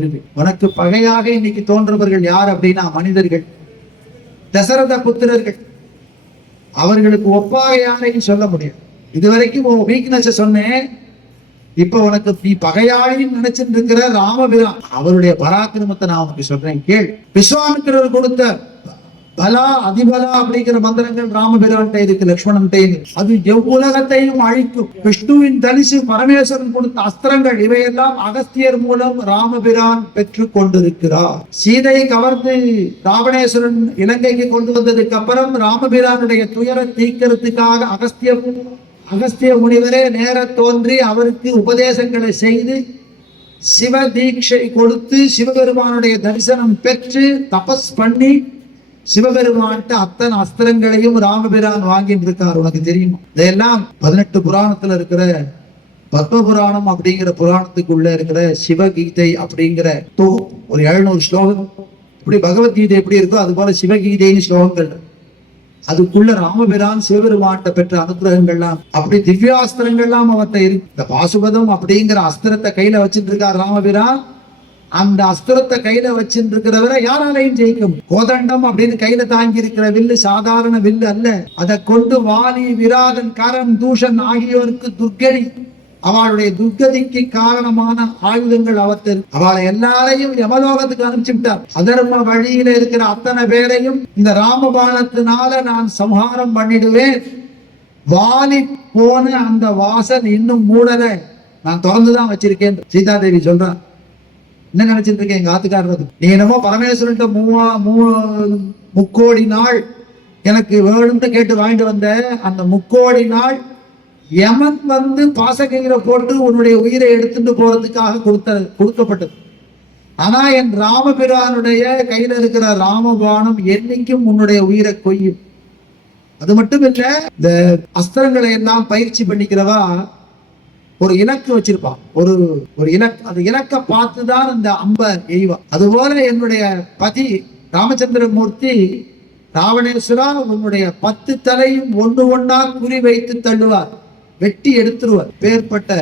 தோன்றுவேன் உனக்கு பகையாக இன்னைக்கு தோன்றவர்கள் யார் அப்படின்னா மனிதர்கள் தசரத புத்திரர்கள். அவர்களுக்கு ஒப்பாக யாரையும் சொல்ல முடியும் இதுவரைக்கும் உன் வீக்னஸ் சொன்னேன். இப்ப உனக்கு நீ பகையாளின்னு நினைச்சிட்டு இருக்கிற ராமபிரான் அவருடைய பராக்கிரமத்தை நான் உனக்கு சொல்றேன். கேள். விஸ்வாமித்திரர் கொடுத்த பலா அதிபலா அப்படிங்கிற மந்திரங்கள் ராமபிரான்ட்ட இருக்கு லக்ஷ்மணன்ட்ட அது எவ்வுலகத்தையும் அழிக்கும். விஷ்ணுவின் தனிசு பரமேஸ்வரன் கொடுத்த அஸ்திரங்கள் இவையெல்லாம் அகஸ்தியர் மூலம் ராமபிரான் பெற்று கொண்டிருக்கிறார். சீதை கவர்ந்து ராவணேஸ்வரன் இலங்கைக்கு கொண்டு வந்ததுக்கு அப்புறம் ராமபிரானுடைய துயரை தீக்கிறதுக்காக அகஸ்தியம் அகஸ்திய முனிவரே நேர தோன்றி அவருக்கு உபதேசங்களை செய்து சிவ தீட்சை கொடுத்து சிவபெருமானுடைய தரிசனம் பெற்று தபஸ் பண்ணி சிவபெருமான்ட்ட அத்தனை அஸ்திரங்களையும் ராமபிரான் வாங்கிட்டு இருக்கார் உனக்கு தெரியுமா? இதெல்லாம் பதினெட்டு புராணத்துல இருக்கிற பத்ம புராணம் அப்படிங்கிற புராணத்துக்குள்ள இருக்கிற சிவகீதை அப்படிங்கிற தோ ஒரு எழுநூறு ஸ்லோகம். இப்படி பகவத்கீதை எப்படி இருக்கோ அது போல சிவகீதைன்னு ஸ்லோகங்கள். அதுக்குள்ள ராமபிரான் சிவபெருமான்கிட்ட பெற்ற அனுகிரகங்கள்லாம் அப்படி திவ்யாஸ்திரங்கள்லாம் அவர்கிட்ட இருக்கு. இந்த பாசுபதம் அப்படிங்கிற அஸ்திரத்தை கையில வச்சுட்டு இருக்கார் ராமபிரான். அந்த அஸ்திரத்தை கையில வச்சுட்டு இருக்கிறவரை யாராலையும் ஜெயிக்கும் கோதண்டம் அப்படின்னு கையில தாங்கி இருக்கிற வில்லு சாதாரண வில்லு அல்ல. அதை கொண்டு வாலி விராதன் கரன் தூஷன் ஆகியோருக்கு துர்கடி அவளுடைய துர்கதிக்கு காரணமான ஆயுதங்கள் அவத்தில் அவளை எல்லாரையும் யமலோகத்துக்கு அனுப்பிச்சு விட்டார். அதர்ம வழியில இருக்கிற அத்தனை பேரையும் இந்த ராமபாணத்தினால நான் சம்ஹாரம் பண்ணிடுவேன். வாலி போன அந்த வாசல் இன்னும் மூடல. நான் திறந்துதான் வச்சிருக்கேன். சீதாதேவி சொல்றான் என்ன நினைச்சிட்டு இருக்கேன் எங்க ஆத்துக்காரர் நீ என்னமோ பரமேஸ்வரன்ட்ட மூவா மூ முக்கோடி நாள் எனக்கு வேணும்னு கேட்டு வாங்கிட்டு வந்த அந்த முக்கோடி நாள் யமன் வந்து பாசக்கயிறை போட்டு உன்னுடைய உயிரை எடுத்துட்டு போறதுக்காக கொடுத்த கொடுக்கப்பட்டது. ஆனா என் ராமபிரானுடைய கையில இருக்கிற ராமபானம் என்னைக்கும் உன்னுடைய உயிரை கொய்யும். அது மட்டும் இல்ல இந்த அஸ்திரங்களை எல்லாம் பயிற்சி பண்ணிக்கிறவா ஒரு இலக்கு வச்சிருப்பான். ஒரு ஒரு இலக்கு அந்த இலக்கை பார்த்து தான் இந்த அம்ப எய்வான். அதுபோல என்னுடைய பதி ராமச்சந்திரமூர்த்தி ராவணேஸ்வரா உன்னுடைய பத்து தலையும் ஒன்று ஒன்னா குறி வைத்து தள்ளுவார். வெட்டி எடுத்துருவார். பேர்பட்ட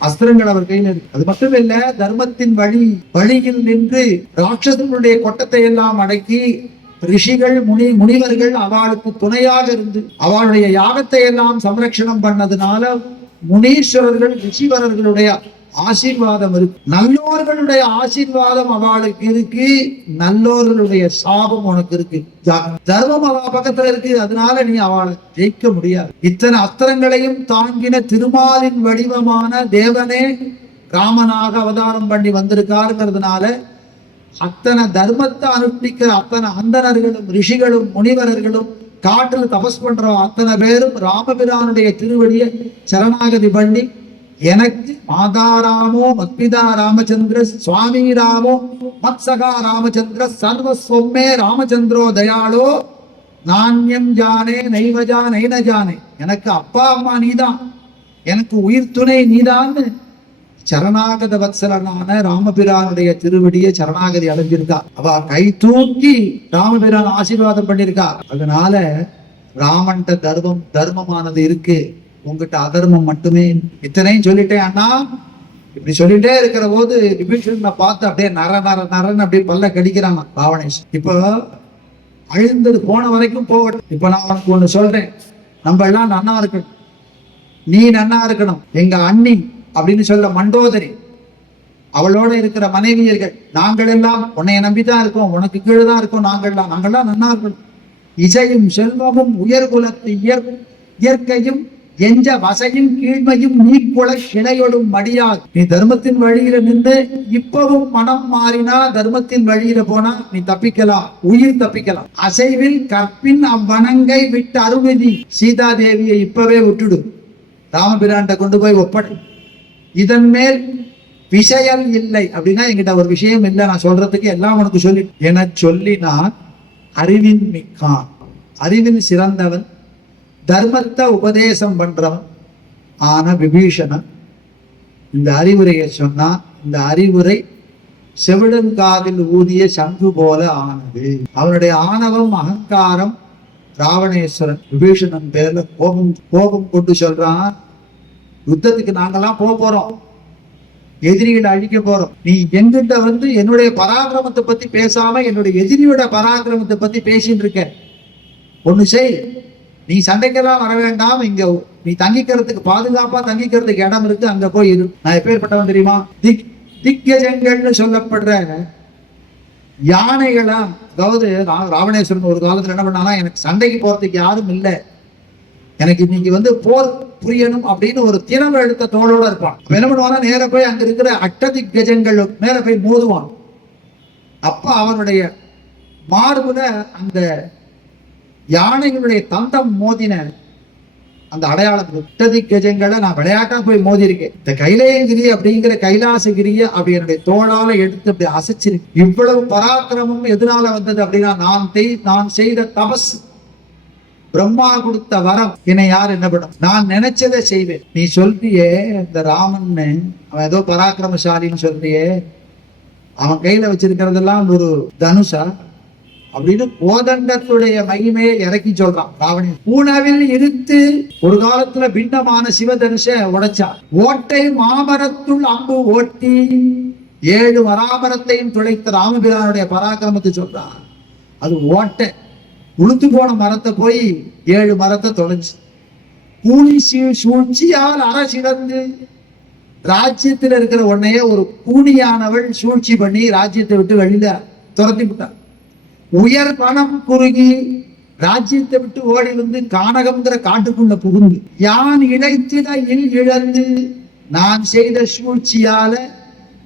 அஸ்திரங்கள் அவர் கையில் இருக்கு. அது மட்டும் இல்ல தர்மத்தின் வழி வழியில் நின்று ராட்சசனுடைய கொட்டத்தை எல்லாம் அடக்கி ரிஷிகள் முனி முனிவர்கள் அவளுக்கு துணையாக இருந்து அவளுடைய யாகத்தை எல்லாம் சம்ரட்சணம் பண்ணதுனால முனீஸ்வரர்கள் ரிஷிவரர்களுடைய ஆசீர்வாதம் இருக்கு. நல்லோர்களுடைய ஆசீர்வாதம் அவளுக்கு இருக்கு. நல்லோர்களுடைய சாபம் உனக்கு இருக்கு. தர்மம் அவ பக்கத்துல இருக்கு. அதனால நீ அவளை ஜெயிக்க முடியாது. இத்தனை அத்தரங்களையும் தாங்கின திருமாலின் வடிவமான தேவனே ராமனாக அவதாரம் பண்ணி வந்திருக்காருங்கிறதுனால அத்தனை தர்மத்தை அனுஷ்டிக்கிற அத்தனை அந்தணர்களும் ரிஷிகளும் முனிவரர்களும் காட்டுல தபஸ் பண்ற அத்தனை பேரும் ராமபிரானுடைய திருவடியை சரணாகதி பண்ணி எனக்கு மாதாராமோ மத்பிதா ராமச்சந்திர சுவாமி ராமோ மத்சகா ராமச்சந்திர சர்வஸ்வமே ராமச்சந்திரோ தயாளோ நாண்யம் ஜானே நைவஜா நைன ஜானே எனக்கு அப்பா அம்மா நீதான் எனக்கு உயிர் துணை நீதான்னு சரணாகத வத்சலனான ராமபிரானுடைய திருவடியை சரணாகதி அடைஞ்சிருக்கா. அவ கை தூக்கி ராமபிரான் ஆசீர்வாதம் பண்ணிருக்கா. அதனால ராமன்ட்ட தர்மம் தர்மமானது இருக்கு. உங்ககிட்ட அதர்மம் மட்டுமே. இத்தனையும் சொல்லிட்டேன் அண்ணா. இப்படி சொல்லிட்டே இருக்கிற போது விபீஷணனை பார்த்து அப்படியே நர நர நரன்னு அப்படியே பல்ல கடிக்கிறாங்க ராவணேஷ் இப்போ அழிந்தது போன வரைக்கும் போகட்டும். இப்ப நான் உனக்கு ஒண்ணு சொல்றேன். நம்ம எல்லாம் நன்னா இருக்கணும். நீ நன்னா இருக்கணும். எங்க அண்ணி அப்படின்னு சொல்ல மண்டோதரி அவளோட இருக்கிற மனைவியர்கள் நாங்கள் எல்லாம் உன்னைய நம்பிதான் இருக்கோம் உனக்கு கீழே தான் இருக்கோம் நாங்கள்லாம் நாங்கள்லாம் நன்னார்கள் இசையும் செல்வமும் உயர்குலத்து இயற் இயற்கையும் எஞ்ச வசையும் கீழ்மையும் நீக்குல கிளையொடும் மடியாது நீ தர்மத்தின் வழியில நின்று இப்பவும் மனம் மாறினா தர்மத்தின் வழியில போனா நீ தப்பிக்கலாம் உயிர் தப்பிக்கலாம். அசைவில் கற்பின் அவ்வனங்கை விட்டு அருமதி சீதா தேவியை இப்பவே விட்டுடு. ராமபிராண்ட கொண்டு போய் ஒப்படை. இதன் மேல் விஷயம் இல்லை. அப்படின்னா என்கிட்ட ஒரு விஷயம் இல்லை. நான் சொல்றதுக்கு எல்லாம் உனக்கு சொல்லி என சொல்லினான் அறிவின் மிக்கான். அறிவில் சிறந்தவன் தர்மத்தை உபதேசம் பண்றவன் ஆன விபீஷணன். இந்த அறிவுரையை சொன்னா இந்த அறிவுரை செவிடன்காதில் ஊதிய சங்கு போல ஆனது. அவனுடைய ஆணவம் அகங்காரம் ராவணேஸ்வரன் விபீஷணன் பேர்ல கோபம் கோபம் கொண்டு சொல்றான் யுத்தத்துக்கு நாங்கெல்லாம் போக போறோம். எதிரிகளை அழிக்க போறோம். நீ எங்கிட்ட வந்து என்னுடைய பராக்கிரமத்தை பத்தி பேசாம என்னுடைய எதிரியோட பராக்கிரமத்தை பத்தி பேசிட்டு இருக்க. ஒண்ணு செய். நீ சண்டைக்கெல்லாம் வர வேண்டாம். இங்க நீ தங்கிக்கிறதுக்கு பாதுகாப்பா தங்கிக்கிறதுக்கு இடம் இருக்கு. அங்க போய் இரு. நான் எப்பேற்பட்டவன் தெரியுமா? திக் திக்கஜங்கள்னு சொல்லப்படுற யானைகளா அதாவது நான் ராவணேஸ்வரன் ஒரு காலத்துல என்ன பண்ணானா எனக்கு சண்டைக்கு போறதுக்கு யாரும் இல்லை. எனக்கு இன்னைக்கு வந்து போர் புரியணும் அப்படின்னு ஒரு திறமை எடுத்த தோளோட இருப்பான். என்ன பண்ணுவானா நேர போய் அங்க இருக்கிற அட்டதி கஜங்கள் மேல போய் மோதுவான். அப்ப அவனுடைய மார்புல அந்த யானைகளுடைய தந்தம் மோதின அந்த அடையாளம் அட்டதி கஜங்களை நான் விளையாட்டா போய் மோதி இருக்கேன் இந்த கைலாயகிரி அப்படிங்கிற கைலாசகிரிய அப்படி என்னுடைய தோளால எடுத்து அப்படி அசைச்சிருக்கு இவ்வளவு பராக்கிரமம் எதனால வந்தது அப்படின்னா நான் நான் செய்த தபஸ் பிரம்மா கொடுத்த வரம். என்னை யார் என்ன பண்ணும்? நான் நினைச்சதை செய்வேன். நீ சொல்றியே இந்த ராமன் அவன் ஏதோ பராக்கிரமசாலின்னு சொல்றியே. அவன் கையில வச்சிருக்கிறதெல்லாம் ஒரு தனுஷா? அப்படின்னு கோதண்டத்துடைய மகிமையை இறக்கி சொல்றான் ராவணி பூனாவில் இருந்து ஒரு காலத்துல பின்னமான சிவதனுஷ உடைச்சான். ஓட்டை மாமரத்துள் அம்பு ஓட்டி ஏழு வராமரத்தையும் துளைத்த ராமபிரானுடைய பராக்கிரமத்தை சொல்றான். அது ஓட்டை. உளுத்து போன மரத்தை போய் ஏழு மரத்தை தொலைஞ்சு. கூலி சீ- சூழ்ச்சியால் அரசிழந்து ராஜ்யத்தில் இருக்கிற உன்னைய ஒரு கூனியானவள் சூழ்ச்சி பண்ணி ராஜ்யத்தை விட்டு வெளியில துரத்தி விட்டான். உயர் பணம் குறுகி ராஜ்யத்தை விட்டு ஓடி வந்து கானகம்ங்கிற காட்டுக்குள்ள புகுந்து யான் இழைத்திடையில் இழந்து நான் செய்த சூழ்ச்சியால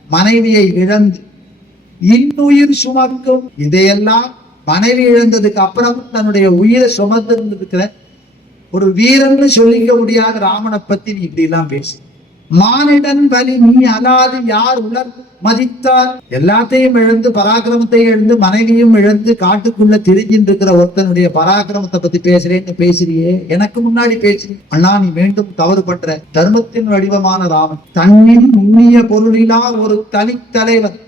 மனைவியை இழந்து இன்னுயிர் சுமக்கும் இதையெல்லாம் மனைவி இழந்ததுக்கு அப்புறம் தன்னுடைய உயிரை சுமந்திருந்திருக்கிற ஒரு வீரன்னு சொல்லிக்க முடியாத ராமனை பத்தி நீ இப்படி எல்லாம் பேசு. மானிடன் பலி நீ அலாது யார் உலர் மதித்தார்? எல்லாத்தையும் இழந்து பராக்கிரமத்தை இழந்து மனைவியும் இழந்து காட்டுக்குள்ள தெரிஞ்சின்னு இருக்கிற ஒருத்தனுடைய பராக்கிரமத்தை பத்தி பேசுறேன்னு பேசுறியே. எனக்கு முன்னாடி பேசு அண்ணா நீ மீண்டும் தவறு பண்ற. தர்மத்தின் வடிவமான ராமன். தன்னின் நுண்ணிய பொருளிலா ஒரு தனித்தலைவன்.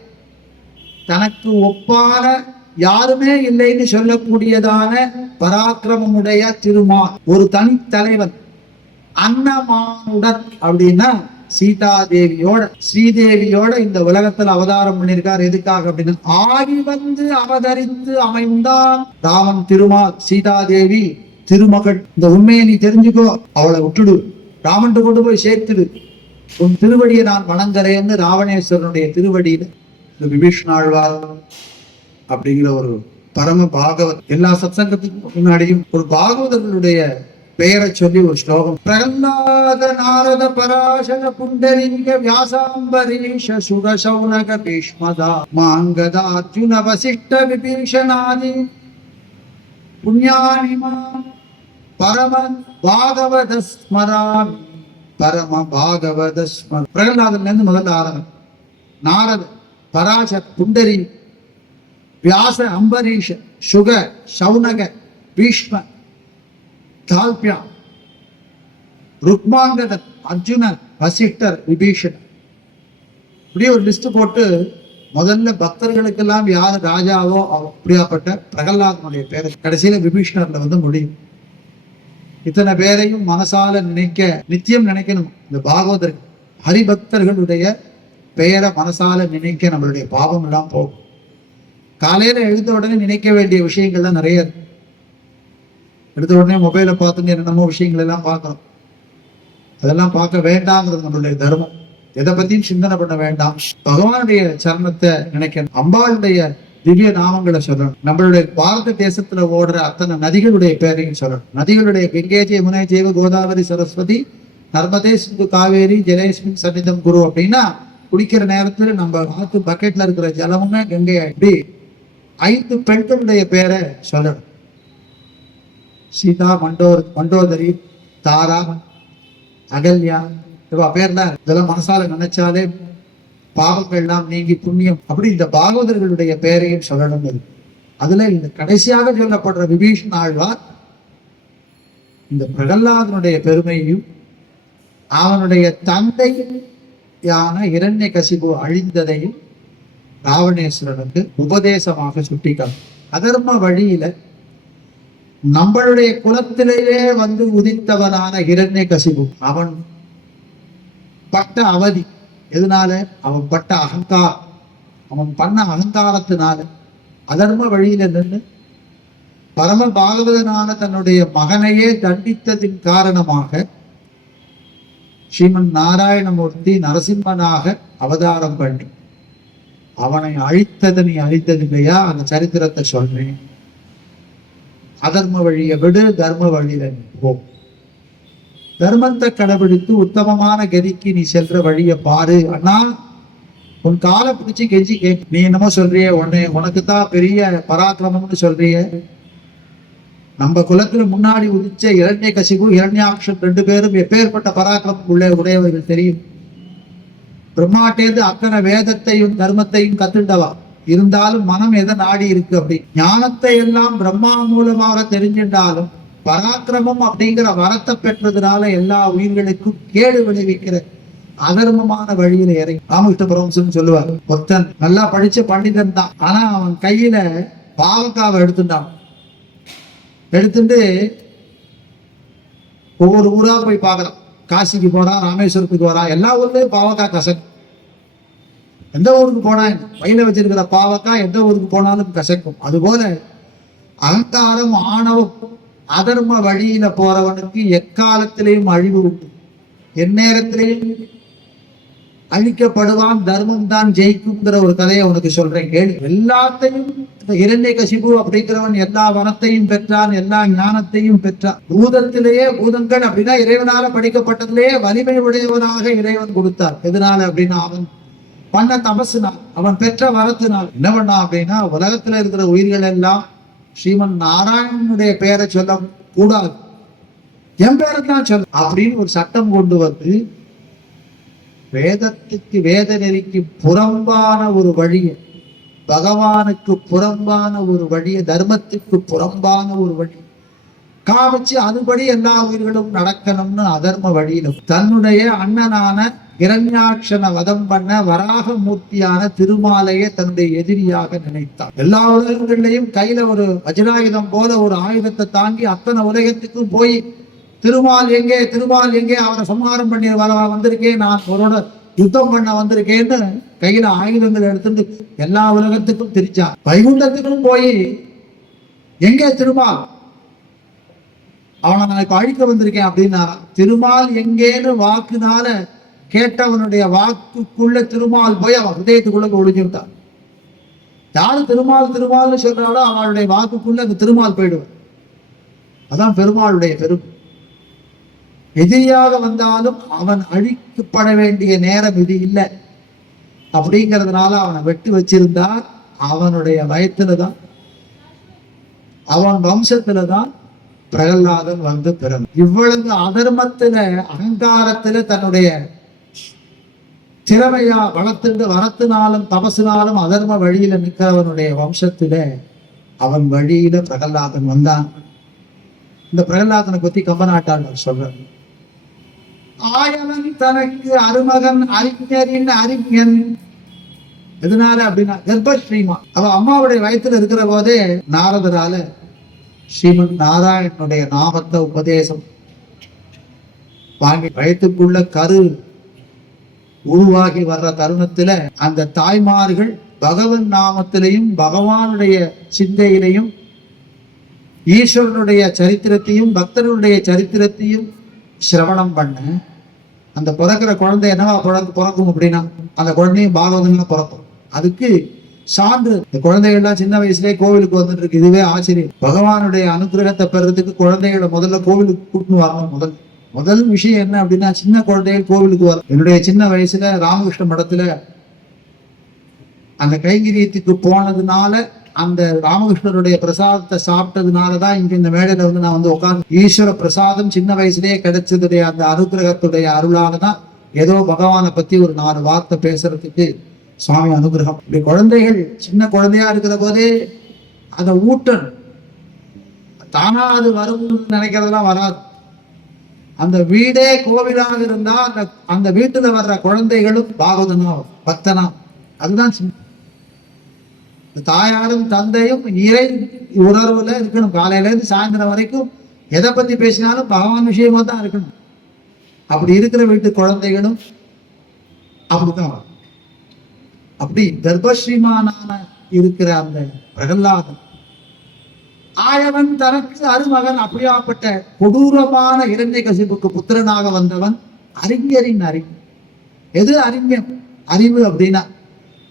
தனக்கு ஒப்பான யாருமே இல்லைன்னு சொல்லக்கூடியதான பராக்கிரமமுடைய திருமா ஒரு தனித்தலைவன். அன்னமானுடன் அப்படின்னா சீதா தேவியோட ஸ்ரீதேவியோட இந்த உலகத்துல அவதாரம் பண்ணியிருக்கார் எதுக்காக அப்படின்னு ஆகி வந்து அவதரித்து அமைந்தான் ராமன் திருமா சீதா தேவி திருமகள். இந்த உண்மையை நீ தெரிஞ்சுக்கோ அவளை விட்டுடு. ராமன் கொண்டு போய் சேர்த்துடு. உன் திருவடியை நான் வணங்குறேன்னு ராவணேஸ்வரனுடைய திருவடியில விபீஷ்ணாழ்வார் அப்படிங்கிற ஒரு பரம பாகவத். எல்லா சத்சங்கத்துக்கு முன்னாடியும் ஒரு பாகவதர்களுடைய பெயரை சொல்லி ஒரு ஸ்லோகம். பிரகல்லாத நாரத பராசர புண்டரீக வியாசாம்பரீஷ சுர சௌனக பீஷ்மதா மாங்கதா அர்ஜுன வசிஷ்ட விபீஷணாதி. புண்ணியானி மாம் பரம பாகவத ஸ்மராமி பரம பாகவத ஸ்மர பிரகலாதன்ல இருந்து முதல்ல ஆரம்பம். நாரத பராசர் புண்டரி வியாச அம்பரீஷ சுக சௌனக பீஷ்ம தால்பியா ருக்மாங்கதன் அர்ஜுனன் வசிஷ்டர் விபீஷன் இப்படி ஒரு லிஸ்ட் போட்டு முதல்ல பக்தர்களுக்கெல்லாம் யார் ராஜாவோ அப்படியாப்பட்ட பிரகலாதனுடைய பேர். கடைசியில விபீஷணர்ல வந்து முடியும். இத்தனை பேரையும் மனசால நினைக்க நித்தியம் நினைக்கணும். இந்த பாகவதர் ஹரிபக்தர்களுடைய பெயரை மனசால நினைக்க நம்மளுடைய பாவம் எல்லாம் போகும். காலையில எழுந்த உடனே நினைக்க வேண்டிய விஷயங்கள் தான் நிறைய இருக்கு. எடுத்த உடனே மொபைலை பார்த்துட்டு என்னென்னமோ விஷயங்கள் எல்லாம் பார்க்கணும். அதெல்லாம் பார்க்க வேண்டாங்கிறது நம்மளுடைய தர்மம். எதை பத்தியும் சிந்தனை பண்ண வேண்டாம். பகவானுடைய சரணத்தை நினைக்கணும். அம்பாளுடைய திவ்ய நாமங்களை சொல்லணும். நம்மளுடைய பாரத தேசத்துல ஓடுற அத்தனை நதிகளுடைய பேரையும் சொல்லணும். நதிகளுடைய கங்கை யமுனை ஜெய்வ கோதாவரி சரஸ்வதி நர்மதே சிந்து காவேரி ஜலேஸ்மின் சன்னிதம் குரு அப்படின்னா குடிக்கிற நேரத்துல நம்ம ஆத்து பக்கெட்ல இருக்கிற ஜலமுமே கங்கை ஐந்து பெண்களுடைய பேரை சொல்லணும் சீதா மண்டோர் மண்டோதரி தாரா அகல்யா இவா பேர்ல இதெல்லாம் மனசால நினைச்சாலே பாவங்கள்லாம் நீங்கி புண்ணியம் அப்படி இந்த பாகவதர்களுடைய பெயரையும் சொல்லணும் இருக்கு. அதுல இந்த கடைசியாக சொல்லப்படுற விபீஷன் ஆழ்வார் இந்த பிரகல்லாதனுடைய பெருமையையும் அவனுடைய தந்தை யான இரண்ய கசிபு அழிந்ததையும் ராவணேஸ்வரனுக்கு உபதேசமாக சுட்டிக்காட்டு அதர்ம வழியில நம்மளுடைய குலத்திலேயே வந்து உதித்தவனான இரண்ய கசிபு அவன் பட்ட அவதி. எதனால? அவன் பட்ட அகங்காரம். அவன் பண்ண அகங்காரத்தினால அதர்ம வழியில நின்று பரம பாகவதனான தன்னுடைய மகனையே தண்டித்ததின் காரணமாக ஸ்ரீமன் நாராயணமூர்த்தி நரசிம்மனாக அவதாரம் பண்ணி அவனை அழித்தது நீ அழித்தது இல்லையா? அந்த சரித்திரத்தை சொல்றேன். அதர்ம வழியை விடு தர்ம வழியில நீ போ. தர்மத்தை கடைபிடித்து உத்தமமான கதிக்கு நீ செல்ற வழியை பாரு. அண்ணா உன் காலை பிடிச்சு கெஞ்சி கே நீ என்னமோ சொல்றிய உன்னை உனக்கு தான் பெரிய பராக்கிரமம்னு சொல்றிய. நம்ம குலத்துல முன்னாடி உதிச்ச இரண்ய கசிபு இரண்யாக்ஷன் ரெண்டு பேரும் எப்பேற்பட்ட பராக்கிரமம் உள்ள உடையவர்கள் தெரியும். பிரம்மாட்டேந்து அத்தனை வேதத்தையும் தர்மத்தையும் கத்துண்டவா? இருந்தாலும் மனம் எதை நாடி இருக்கு அப்படி? ஞானத்தை எல்லாம் பிரம்மா மூலமாக தெரிஞ்சின்றாலும் பராக்கிரமம் அப்படிங்கிற வரத்தை பெற்றதுனால எல்லா உயிர்களுக்கும் கேடு விளைவிக்கிற அதர்மமான வழியில இறங்கி ராமகிருஷ்ண பரமசன் சொல்லுவார் ஒருத்தன் நல்லா படிச்ச பண்டிதன் தான். ஆனா அவன் கையில பாவக்காவை எடுத்துட்டான். எடுத்துட்டு ஒவ்வொரு ஊரா போய் பார்க்கலாம் காசிக்கு போறான் ராமேஸ்வரத்துக்கு வரான் எல்லா ஊர்லயும் பாவக்காய் கசக்கும் எந்த ஊருக்கு போனா வயல வச்சிருக்கிற பாவக்காய் எந்த ஊருக்கு போனாலும் கசக்கும். அதுபோல அகங்காரம் ஆணவம் அதர்ம வழியில போறவனுக்கு எக்காலத்திலேயும் அழிவு உண்டு. எந்நேரத்திலேயும் அழிக்கப்படுவான் தர்மம் தான் ஜெயிக்குங்கிற ஒரு கதையை உனக்கு சொல்றேன் கேளு. எல்லாத்தையும் இரண்டை கசிபு அப்படிங்கிறவன் எல்லா வனத்தையும் பெற்றான் எல்லா ஞானத்தையும் பெற்றான். பூதத்திலேயே பூதங்கள் அப்படின்னா இறைவனால படிக்கப்பட்டதிலேயே வலிமை உடையவனாக இறைவன் கொடுத்தார். எதனால அப்படின்னா அவன் பண்ண தபசுனால் அவன் பெற்ற வரத்தினால். என்ன பண்ணான் அப்படின்னா உலகத்துல இருக்கிற உயிர்கள் எல்லாம் ஸ்ரீமன் நாராயணனுடைய பெயரை சொல்ல கூடாது. என் பேரை தான் சொல்ல. அப்படின்னு ஒரு சட்டம் கொண்டு வந்து வேதத்துக்கு வேத நெறிக்கு புறம்பான ஒரு வழியை பகவானுக்கு புறம்பான ஒரு வழியை தர்மத்துக்கு புறம்பான ஒரு வழி காமிச்சு அதுபடி எல்லா உயிர்களும் நடக்கணும்னு அதர்ம வழியிலும் தன்னுடைய அண்ணனான இரண்யாட்சனை வதம் பண்ண வராக மூர்த்தியான திருமாலையே தன்னுடைய எதிரியாக நினைத்தார் எல்லா உலகங்கள்லையும் கையில ஒரு வஜ்ராயுதம் போல ஒரு ஆயுதத்தை தாங்கி அத்தனை உலகத்துக்கும் போய் திருமால் எங்கே திருமால் எங்கே? அவரை சம்ஹாரம் பண்ணி வர வந்திருக்கேன். நான் அவரோட யுத்தம் பண்ண வந்திருக்கேன்னு கையில ஆயுதங்கள் எடுத்துட்டு எல்லா உலகத்துக்கும் திரிச்சா. வைகுண்டத்துக்கும் போய் எங்கே திருமால்? அவனை நான் இப்ப அழிக்க வந்திருக்கேன் அப்படின்னா திருமால் எங்கேன்னு வாக்குனால கேட்டவனுடைய வாக்குக்குள்ள திருமால் போய் அவன் ஹிருதயத்துக்குள்ள ஒழிஞ்சுட்டான் யாரு திருமால் திருமால்னு சொல்றாளோ அவளுடைய வாக்குக்குள்ள அந்த திருமால் போயிடுவான். அதான் பெருமாளுடைய பெருமை. எதிரியாக வந்தாலும் அவன் அழிக்கப்பட வேண்டிய நேரம் இது இல்லை. அப்படிங்கிறதுனால அவனை வெட்டி வச்சிருந்தார். அவனுடைய வயத்துல தான் அவன் வம்சத்துல தான் பிரகலாதன் வந்து பிறந்தான். இவ்வளவு அதர்மத்துல அகங்காரத்துல தன்னுடைய திறமையா வளர்த்துண்டு வரத்தினாலும் தபசினாலும் அதர்ம வழியில நிற்கிறவனுடைய வம்சத்துல அவன் வழியில பிரகலாதன் வந்தான். இந்த பிரகலாதனை பத்தி கம்பநாட்டாளர் சொல்றார். ஆயவன் தனக்கு அருமகன் அறிஞரின் அறிஞன். எதனால அப்படின்னா கர்ப்பஸ்ரீமா. அவ அம்மாவுடைய வயத்துல இருக்கிற போதே நாரதரால ஸ்ரீமன் நாராயணனுடைய நாமத்தை உபதேசம் வாங்கி வயத்துக்குள்ள கரு உருவாகி வர்ற தருணத்துல அந்த தாய்மார்கள் பகவன் நாமத்திலையும் பகவானுடைய சிந்தையிலையும் ஈஸ்வரனுடைய சரித்திரத்தையும் பக்தர்களுடைய சரித்திரத்தையும் சிரவணம் பண்ணு. அந்த பிறக்கிற குழந்தை என்னவா பிறக்கு பிறக்கும் அப்படின்னா அந்த குழந்தையும் பாகவதம்னா பிறக்கும். அதுக்கு சான்று. இந்த குழந்தைகள்லாம் சின்ன வயசுலயே கோவிலுக்கு வந்துட்டு இருக்கு. இதுவே ஆச்சரியம். பகவானுடைய அனுகிரகத்தை பெறதுக்கு குழந்தைகளை முதல்ல கோவிலுக்கு கூட்டின்னு வரணும் முதல். முதல் விஷயம் என்ன அப்படின்னா சின்ன குழந்தைகள் கோவிலுக்கு வரும் என்னுடைய சின்ன வயசுல ராமகிருஷ்ண மடத்துல அந்த கைங்கரியத்துக்கு போனதுனால அந்த ராமகிருஷ்ணருடைய பிரசாதத்தை சாப்பிட்டதுனால தான் இங்க இந்த மேடையில வந்து நான் வந்து உட்கார்ந்து ஈஸ்வர பிரசாதம் சின்ன வயசுலயே கிடைச்சதுடைய அந்த அனுகிரகத்துடைய அருளால தான் ஏதோ பகவானை பத்தி ஒரு நாலு வார்த்தை பேசுறதுக்கு சுவாமி அனுகிரகம். இப்படி குழந்தைகள் சின்ன குழந்தையா இருக்கிற போதே அதை ஊட்டணும் தானா அது வரும்னு நினைக்கிறதெல்லாம் வராது. அந்த வீடே கோவிலாக இருந்தா அந்த அந்த வீட்டுல வர்ற குழந்தைகளும் பாகவதனா பக்தனா. அதுதான் சின்ன தாயாரும் தந்தையும் இறை உணர்வுல இருக்கணும். காலையில இருந்து சாயந்தரம் வரைக்கும் எதை பத்தி பேசினாலும் பகவான் விஷயமா தான் இருக்கணும். அப்படி இருக்கிற வீட்டு குழந்தைகளும் அப்படித்தான் அப்படி கர்ப்பஸ்ரீமானான இருக்கிற அந்த பிரகலாதன் ஆயவன் தனக்கு அருமகன் அப்படியாப்பட்ட கொடூரமான இரண்டை கசிப்புக்கு புத்திரனாக வந்தவன் அறிஞரின் அறிவு. எது அறிஞன் அறிவு அப்படின்னா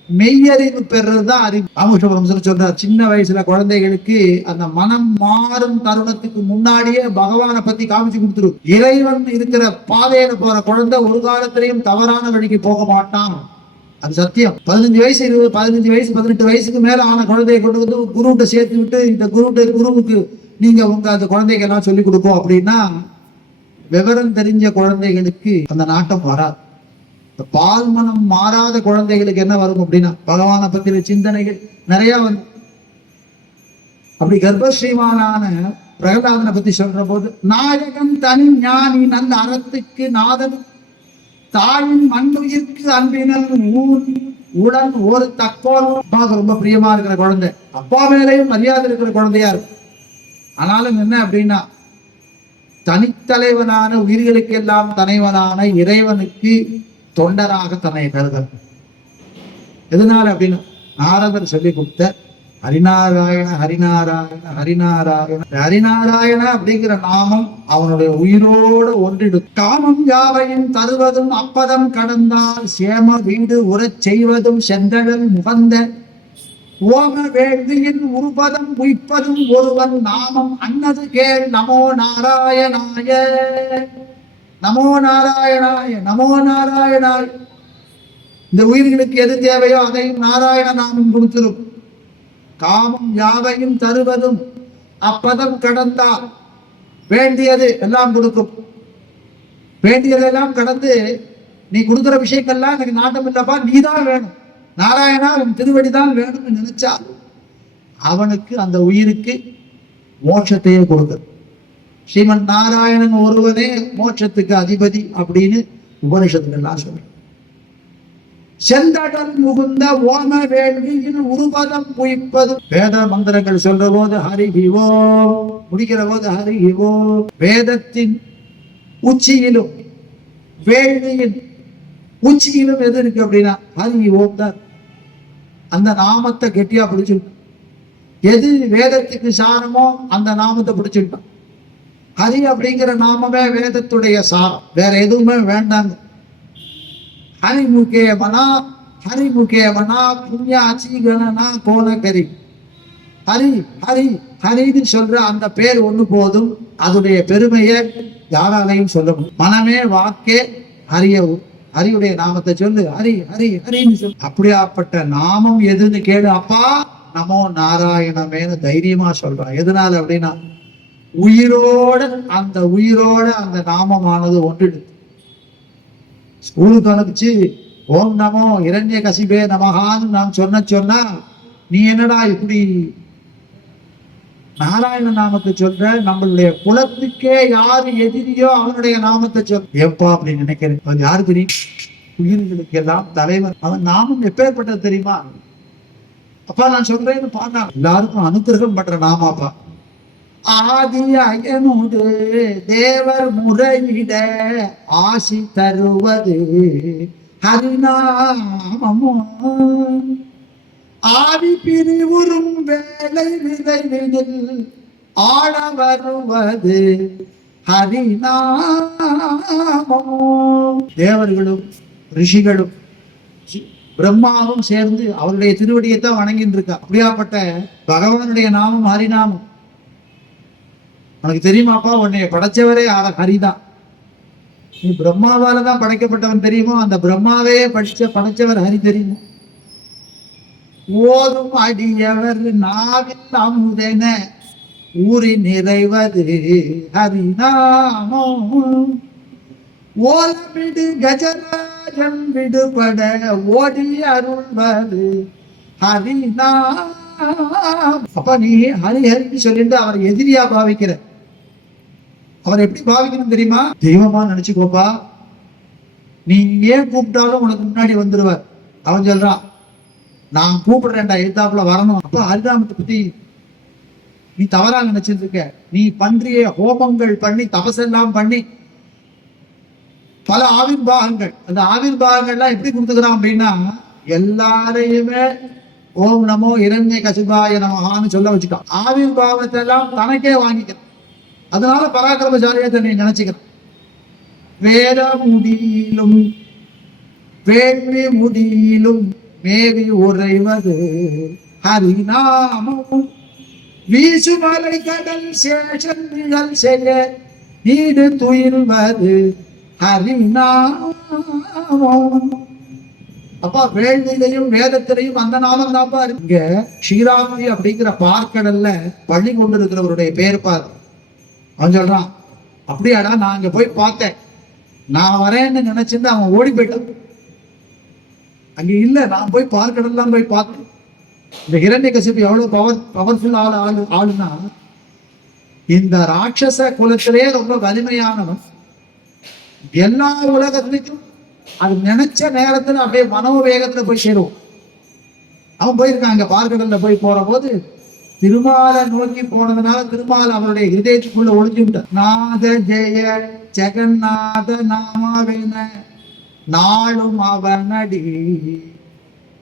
மெய்யறிவு பெறுறதுதான் அறிவு. ராமகிருஷ்ணபுரம் சொல்றார் சின்ன வயசுல குழந்தைகளுக்கு அந்த மனம் மாறும் தருணத்துக்கு முன்னாடியே பகவானை பத்தி காமிச்சு கொடுத்துரும் இறைவன் இருக்கிற பாதையில போற குழந்தை ஒரு காலத்திலையும் தவறான வழிக்கு போக மாட்டான். அது சத்தியம். பதினஞ்சு வயசு இருபது பதினஞ்சு வயசு பதினெட்டு வயசுக்கு மேல ஆன குழந்தையை கொண்டு வந்து குருவிட்ட சேர்த்து விட்டு இந்த குருவிட்ட குருவுக்கு நீங்க உங்க அந்த குழந்தைக்கு எல்லாம் சொல்லிக் கொடுப்போம் அப்படின்னா விவரம் தெரிஞ்ச குழந்தைகளுக்கு அந்த நாட்டம் வராது. இந்த பால் மனம் மாறாத குழந்தைகளுக்கு என்ன வரும் அப்படின்னா பகவானை பத்தின சிந்தனைகள் நிறைய வந்து அப்படி கர்ப்பஸ்ரீமானான பிரகலாதனை பத்தி சொல்ற போது நாயகன் தனி ஞானி நல்ல அறத்துக்கு நாதன் தாயின் மண்ணுயிர்க்கு அன்பினல் ஊன் உடன் ஒரு தக்கோல் அப்பாவுக்கு ரொம்ப பிரியமா இருக்கிற குழந்தை. அப்பா மேலேயும் மரியாதை இருக்கிற குழந்தையா இருக்கும். ஆனாலும் என்ன அப்படின்னா தனித்தலைவனான உயிர்களுக்கெல்லாம் தலைவனான இறைவனுக்கு தொண்டராக தன்னை கருதல். எதனால அப்படின்னு நாரதர் சொல்லி கொடுத்த ஹரிநாராயண ஹரிநாராயண ஹரிநாராயண ஹரிநாராயண அப்படிங்கிற நாமம் அவனுடைய உயிரோடு ஒன்றிடு. காமம் யாவையும் தருவதும் அப்பதம் கடந்தால் சேம வீடு உறச் செய்வதும் செந்தழல் முகந்த ஓம வேள்வியின் உருபதம் உய்ப்பதும் ஒருவன் நாமம் அன்னது கேள் நமோ நாராயணாய. நமோ நாராயணாய நமோ நாராயணாய். இந்த உயிர்களுக்கு எது தேவையோ அதையும் நாராயண நாமம் கொடுத்திரும். காமம் யாவையும் தருவதும் அப்பதம் கடந்தால் வேண்டியது எல்லாம் கொடுக்கும். வேண்டியதெல்லாம் கடந்து நீ கொடுக்குற விஷயங்கள்லாம் எனக்கு நாட்டம் இல்லப்பா நீ தான் வேணும். நாராயணா உன் திருவடி தான் வேணும்னு நினைச்சா அவனுக்கு அந்த உயிருக்கு மோட்சத்தையே கொடுக்குது ஸ்ரீமன் நாராயணன் ஒருவனே மோட்சத்துக்கு அதிபதி அப்படின்னு உபனிஷத்துக்கெல்லாம் சொல்றேன் செந்தடல் முகுந்த ஓம வேள்வியில் உருவதம் புய்ப்பது. வேத மந்திரங்கள் சொல்ற போது ஹரிஹிவோ முடிக்கிற போது ஹரிஹிவோ. வேதத்தின் உச்சியிலும் வேள்வியின் உச்சியிலும் எது இருக்கு அப்படின்னா ஹரி ஓம் தான். அந்த நாமத்தை கெட்டியா பிடிச்சிருக்கும் எது வேதத்துக்கு சாரமோ அந்த நாமத்தை பிடிச்சிருக்கான். ஹரி அப்படிங்கிற நாமமே வேதத்துடைய சாரம் வேற எதுவுமே வேண்டாங்க. ஹரி முக்கியவனா ஹரி முக்கியவனா புண்ணியாச்சி கணனா கோலகரி. ஹரி ஹரி ஹரின்னு சொல்ற அந்த பேர் ஒண்ணு போதும். அதோடைய பெருமையை யாராலையும் சொல்ல முடியும். மனமே வாக்கே ஹரியவும் ஹரியுடைய நாமத்தை சொல்லு. ஹரி ஹரி ஹரின்னு சொல்லு. அப்படியாப்பட்ட நாமம் எதுன்னு கேளு அப்பா. நமோ நாராயணமேன்னு தைரியமா சொல்றான் எதனால அப்படின்னா உயிரோட அந்த உயிரோட அந்த நாமமானது ஒன்றிடுது ஸ்கூலுக்கு அனுப்பிச்சு ஓம் நமோ இரண்ய கசிபே நமகான்னு நான் சொன்ன சொன்னா நீ என்னடா இப்படி நாராயண நாமத்தை சொல்ற? நம்மளுடைய குலத்துக்கே யாரு எதிரியோ அவனுடைய நாமத்தை சொல். எப்பா அப்படின்னு நினைக்கிறேன்? யாரு தெரியும் உயிர்களுக்கு எல்லாம் தலைவர் அவன் நாமம் எப்பேற்பட்டது தெரியுமா? அப்பா நான் சொல்றேன்னு பாருங்க எல்லாருக்கும் அனுகிரகம் பண்ற நாமாப்பா. ஆதி தேவர் முறையிட ஆசி தருவது ஹரிநாமமோ ஆதி பிரிவுறும் வேலை விரைவில் ஆட வருவது ஹரிநாமமோ தேவர்களும் ரிஷிகளும் பிரம்மாவும் சேர்ந்து அவருடைய திருவடியை தான் வணங்கிட்டு இருக்கா அப்படியாப்பட்ட பகவானுடைய நாமம் ஹரிநாமம். உனக்கு தெரியுமாப்பா உன்னைய படைச்சவரே ஹரிதான் நீ பிரம்மாவால தான் படைக்கப்பட்டவன் தெரியுமோ? அந்த பிரம்மாவே படிச்ச படைச்சவர் ஹரி தெரியுமோ? ஓதும் அடியவர் நாவில் அமுதென ஊறி நிறைவது ஹரிநாமோ ஓலமிடு கஜராஜன் விடுபட ஓடி அருள்வது ஹரிநாமம். அப்ப நீ ஹரி ஹரின்னு சொல்லிட்டு அவரை எதிரியா பாவிக்கிற. அவரை எப்படி பாவிக்கணும் தெரியுமா? தெய்வமா நினைச்சுக்கோப்பா. நீ ஏன் கூப்பிட்டாலும் உனக்கு முன்னாடி வந்துடுவார் அவன் சொல்றான் நான் கூப்பிடுறேன்டா எழுத்தாப்புல வரணும். அப்ப ஹரிராமத்தை பத்தி நீ தவறா நினைச்சிட்டு இருக்க நீ பன்றிய ஹோமங்கள் பண்ணி தபசெல்லாம் பண்ணி பல ஆவிர்வாகங்கள் அந்த ஆவிர்வாகங்கள்லாம் எப்படி கொடுத்துக்கிறான் அப்படின்னா எல்லாரையுமே ஓம் நமோ இரண்ய கசிபாய நமஹான்னு சொல்ல வச்சுட்டான். ஆவிர்வாகத்தை எல்லாம் தனக்கே வாங்கிக்கிறான். அதனால பராக்கிரமசாலியா தன்னை நினைச்சுக்கிறான் வேத முடியிலும் வேள்வி முடியிலும் மேவி உறைவது ஹரிநாமம். வீசுமலை கடல் சேஷன் நிழல் செய்ய நீடு துயில்வது ஹரிநாமம். அப்பா வேள்வியிலையும் வேதத்திலையும் அந்த நாமம் தான்ப்பா இருக்கு இங்க ஷீராமதி அப்படிங்கிற பார்க்கடல்ல பள்ளி கொண்டு இருக்கிறவருடைய பேர் பாரு. அவன் சொல்றான் அப்படியாடா நான் அங்க போய் பார்த்தேன். நான் வரேன்னு நினைச்சிருந்து அவன் ஓடி போயிட்டான். அங்க இல்ல நான் போய் பார்க்கடல்லாம் போய் பார்த்தேன். இந்த இரண்டை கசிப்பு எவ்வளவு பவர் பவர்ஃபுல் ஆள் ஆளு ஆளுனா இந்த ராட்சச குலத்திலே ரொம்ப வலிமையானவன். எல்லா உலகத்துக்கும் அது நினைச்ச நேரத்துல அப்படியே மனோவேகத்துல போய் சேருவோம் அவன் போயிருக்கான் அங்க பார்க்கடல்ல போய் போற போது திருமாலை நோக்கி போனதுனால திருமால் அவருடைய இதயத்துக்குள்ள ஒளிஞ்சு விட்டார். நாத ஜெய ஜெகநாத நாமாவின நாளும் அவனடி.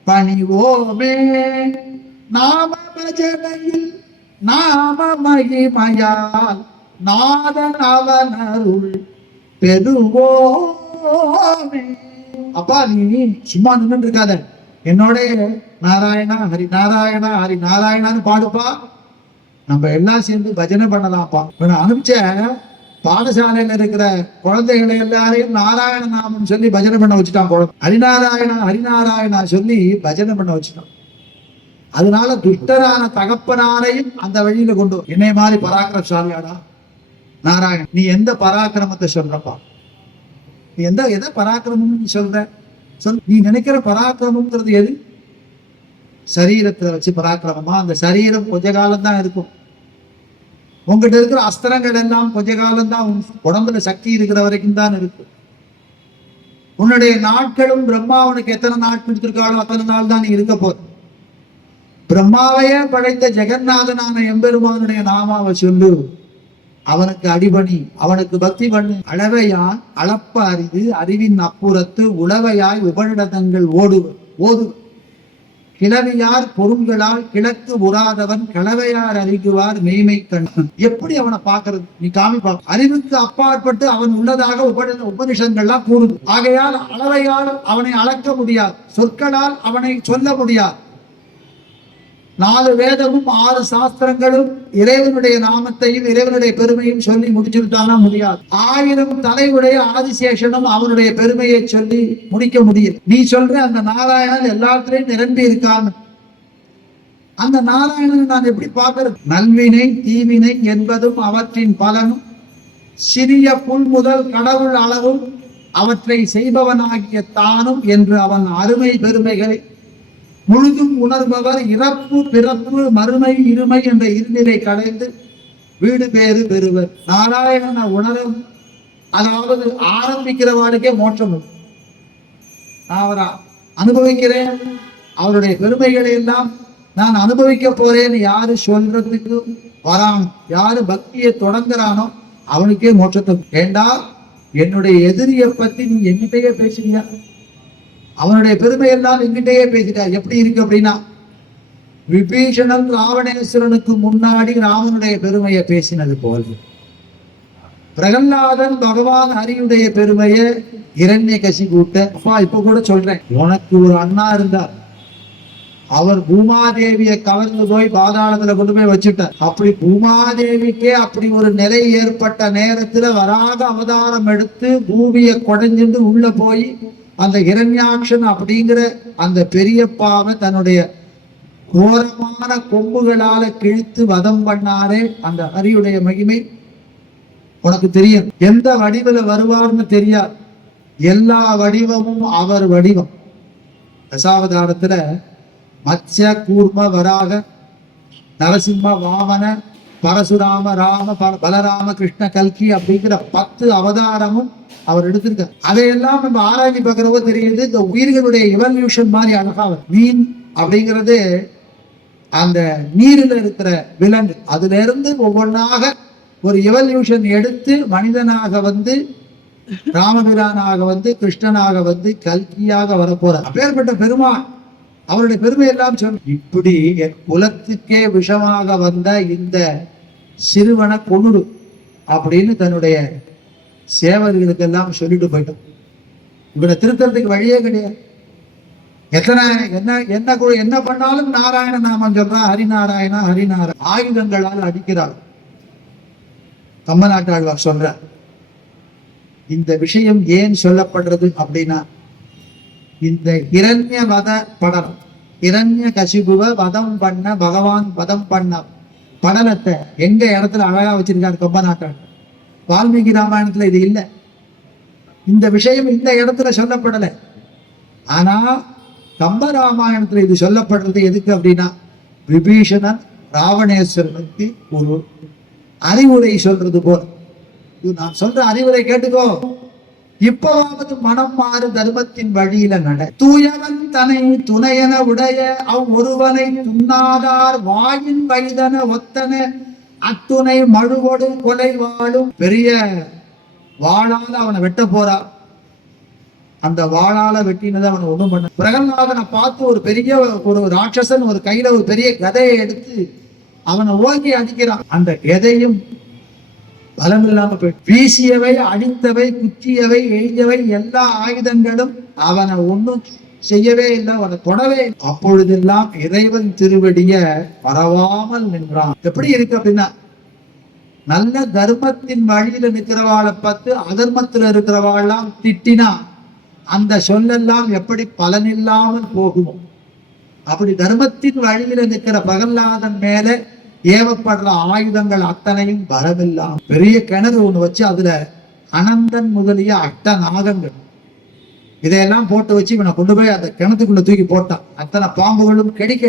பணிவோமே நாம பஜனையில் நாம மகிமையால் நாதன் அவனருள் பெருவோமே அப்பா நீ சும்மா நின்று இருக்காத. என்னோடய நாராயணா ஹரி நாராயணா ஹரி நாராயணான்னு பாடுப்பா. நம்ம எல்லாம் சேர்ந்து பஜனை பண்ணலாம்ப்பா. இவனை நான் அனுப்பிச்ச பாடசாலையில இருக்கிற குழந்தைகளை எல்லாரையும் நாராயண நாமம் சொல்லி பஜனை பண்ண வச்சுட்டான் குழந்தை. ஹரிநாராயணா ஹரிநாராயணா சொல்லி பஜனை பண்ண வச்சுட்டான். அதனால துஷ்டரான தகப்பனாரையும் அந்த வழியில கொண்டு என்னை மாதிரி பராக்கிரமசாலியாடா. நாராயணன் நீ எந்த பராக்கிரமத்தை சொல்றப்பா? நீ எந்த எதை பராக்கிரமம் நீ சொல்ற? சொல் நீ நினைக்கிற பராக்கிரமம்ங்கிறது எது? சரீரத்தை வச்சு பராக்கிரமமா? அந்த சரீரம் கொஞ்ச காலம்தான் இருக்கும். உங்ககிட்ட இருக்கிற அஸ்திரங்கள் எல்லாம் கொஞ்ச காலம்தான் உடம்புல சக்தி இருக்கிற வரைக்கும் தான் இருக்கும். உன்னுடைய நாட்களும் பிரம்மா உனக்கு எத்தனை நாள் கொடுத்திருக்காளோ அத்தனை நாள் தான் நீ இருக்க போற. பிரம்மாவையே படைத்த ஜெகநாதனான எம்பெருமானுடைய நாமாவை சொல்லு. அவனுக்கு அடிபணி அவனுக்கு பக்தி பண்ணு. அளவையான் அளப்ப அறிவு அறிவின் அப்புறத்து உளவையாய் உபநிடதங்கள் ஓடுவர் ஓது. கிளவியார் பொருள்களால் கிழக்கு உறாதவன் கிளவையார் அறிகுவார் மெய்மை கண். எப்படி அவனை பார்க்கறது? நீ காமிப்பா. அறிவுக்கு அப்பாற்பட்டு அவன் உள்ளதாக உபனி உபனிஷங்கள்லாம் கூறுது. ஆகையால் அளவையால் அவனை அளக்க முடியாது. சொற்களால் அவனை சொல்ல முடியாது. நாலு வேதமும் ஆறு சாஸ்திரங்களும் இறைவனுடைய நாமத்தையும் இறைவனுடைய பெருமையும் சொல்லி முடிச்சுட்டானா முடியாது. ஆயிரம் தலையுடைய ஆதிசேஷனும் அவனுடைய பெருமையை சொல்லி முடிக்க முடியும். நீ சொல்ற அந்த நாராயணன் எல்லாத்திலையும் நிரம்பி இருக்கான். அந்த நாராயணன் நான் எப்படி பார்க்கறது? நல்வினை தீவினை என்பதும் அவற்றின் பலனும் சிறிய புல் முதல் கடவுள் அளவும் அவற்றை செய்பவனாகிய தானும் என்று அவன் அருமை பெருமைகளை முழுதும் உணர்பவர் இறப்பு பிறப்பு மறுமை இருமை என்ற இருநிலை கடைந்து வீடு பேறு பெறுவர். நாராயணனை உணரும் அதாவது ஆரம்பிக்கிறவாளுக்கே மோட்சம் நான் அவரை அனுபவிக்கிறேன். அவருடைய பெருமைகளை எல்லாம் நான் அனுபவிக்க போறேன்னு யாரு சொல்றதுக்கு வரான். யாரு பக்தியை தொடங்குறானோ அவனுக்கே மோட்சத்தை ஏண்டா? என்னுடைய எதிரியை பத்தி நீ என்னிட்டயே பேசுறியா? அவனுடைய பெருமையெல்லாம் என்கிட்டயே பேசிட்டா எப்படி இருக்கு அப்படின்னா விபீஷணன் ராவணேஸ்வரனுக்கு முன்னாடி ராமனுடைய பெருமையை பேசினது போல். பிரகல்லாதன் பகவான் ஹரியுடைய பெருமையை இரண்ய கசி கூட்ட அப்பா இப்ப கூட சொல்றேன் உனக்கு ஒரு அண்ணா இருந்தார். அவர் பூமாதேவியை கவர்ந்து போய் பாதாளத்துல கொண்டு போய் வச்சுட்டார். அப்படி பூமாதேவிக்கே அப்படி ஒரு நிலை ஏற்பட்ட நேரத்துல வராக அவதாரம் எடுத்து பூமியை குடைஞ்சிட்டு உள்ள போய் அந்த இரண்யாட்சன் அப்படிங்கிற அந்த பெரியப்பாவை தன்னுடைய கோரமான கொம்புகளால கிழித்து வதம் பண்ணாரே அந்த ஹரியுடைய மகிமை. உனக்கு தெரியும். எந்த வடிவில் வருவார்னு தெரியாது. எல்லா வடிவமும் அவர் வடிவம். தசாவதாரத்துல மத்ய கூர்ம வராக நரசிம்ம வாமன பரசுராம ராம பலராம கிருஷ்ண கல்கி அப்படிங்கிற பத்து அவதாரமும் அவர் எடுத்திருக்கார். அதையெல்லாம் நம்ம ஆராய்ச்சி பார்க்கிறவோ தெரியுது இந்த உயிர்களுடைய இவல்யூஷன் மாதிரி அழகா மீன் அப்படிங்கிறது அந்த நீரில் இருக்கிற விலங்கு. அதுல இருந்து ஒவ்வொன்றாக ஒரு எவல்யூஷன் எடுத்து மனிதனாக வந்து ராமபிரானாக வந்து கிருஷ்ணனாக வந்து கல்கியாக வரப்போறார். அப்பேற்பட்ட பெருமாள் அவருடைய பெருமை எல்லாம் சொல் இப்படி என் குலத்துக்கே விஷமாக வந்த இந்த சிறுவனை கொன்னுடு அப்படின்னு தன்னுடைய சேவர்களுக்கெல்லாம் சொல்லிட்டு போயிட்டோம். இவனை திருத்தறதுக்கு வழியே கிடையாது. எத்தனை என்ன என்ன குழு என்ன பண்ணாலும் நாராயண நாமம் சொல்றா ஹரிநாராயணா ஹரிநாராயண ஆயுதங்களால் அடிக்கிறாள். கம்மநாட்டாழ்வார் சொல்ற இந்த விஷயம் ஏன் சொல்லப்படுறது அப்படின்னா இந்த இரண்ய வத படலம் இரண்ய கசிபுவ வதம் பண்ண பகவான் வதம் பண்ண படலத்தை எங்க இடத்துல அழகா வச்சிருக்காரு கம்பநாட்டாள் வால்மீகி ராமாயணத்துல இது இல்லை. இந்த விஷயம் இந்த இடத்துல சொல்லப்படலை. ஆனா கம்ப ராமாயணத்துல இது சொல்லப்படுறது எதுக்கு அப்படின்னா விபீஷணன் ராவணேஸ்வரனுக்கு ஒரு அறிவுரை சொல்றது போல. இது நான் சொல்ற அறிவுரை கேட்டுக்கோ. இப்பவாவது மனம் மாறு தர்மத்தின் வழியில நட. தூயவன் தனை துணையன உடைய அவ் ஒருவனை துண்ணாதார் வாயின் வயதன ஒத்தன. அத்துணை மழுவோடும் கொலை வாழும் பெரிய வாழால அவனை வெட்ட போறா. அந்த வாளால வெட்டினதை அவனை ஒண்ணும் பண்ண பிரகலாதனை பார்த்து ஒரு பெரிய ஒரு ராட்சசன் ஒரு கையில ஒரு பெரிய கதையை எடுத்து அவனை ஓங்கி அடிக்கிறான். அந்த எதையும் பலம் இல்லாம போயிட்டு வீசியவை அடித்தவை குத்தியவை எய்தவை எல்லா ஆயுதங்களும் அவனை ஒண்ணும் செய்யவே இல்லை அவனை தொடவே அப்பொழுதெல்லாம் இறைவன் திருவடிய பரவாமல் நின்றான். எப்படி இருக்கு அப்படின்னா நல்ல தர்மத்தின் வழியில நிற்கிறவாளை பார்த்து அதர்மத்துல இருக்கிறவாள்லாம் திட்டினா அந்த சொல்லெல்லாம் எப்படி பலனில்லாமல் போகுமோ? அப்படி தர்மத்தின் வழியில நிற்கிற பகல்லாதன் மேல ஏவப்படுற ஆயுதங்கள் அத்தனையும் வரவில்லாம் பெரிய கிணறு ஒண்ணு வச்சு அதுல அனந்தன் முதலிய அட்ட நாகங்கள் இதையெல்லாம் போட்டு வச்சு இவனை கொண்டு போய் அந்த கிணத்துக்குள்ள தூக்கி போட்டான். அத்தனை பாம்புகளும் கெடிக்க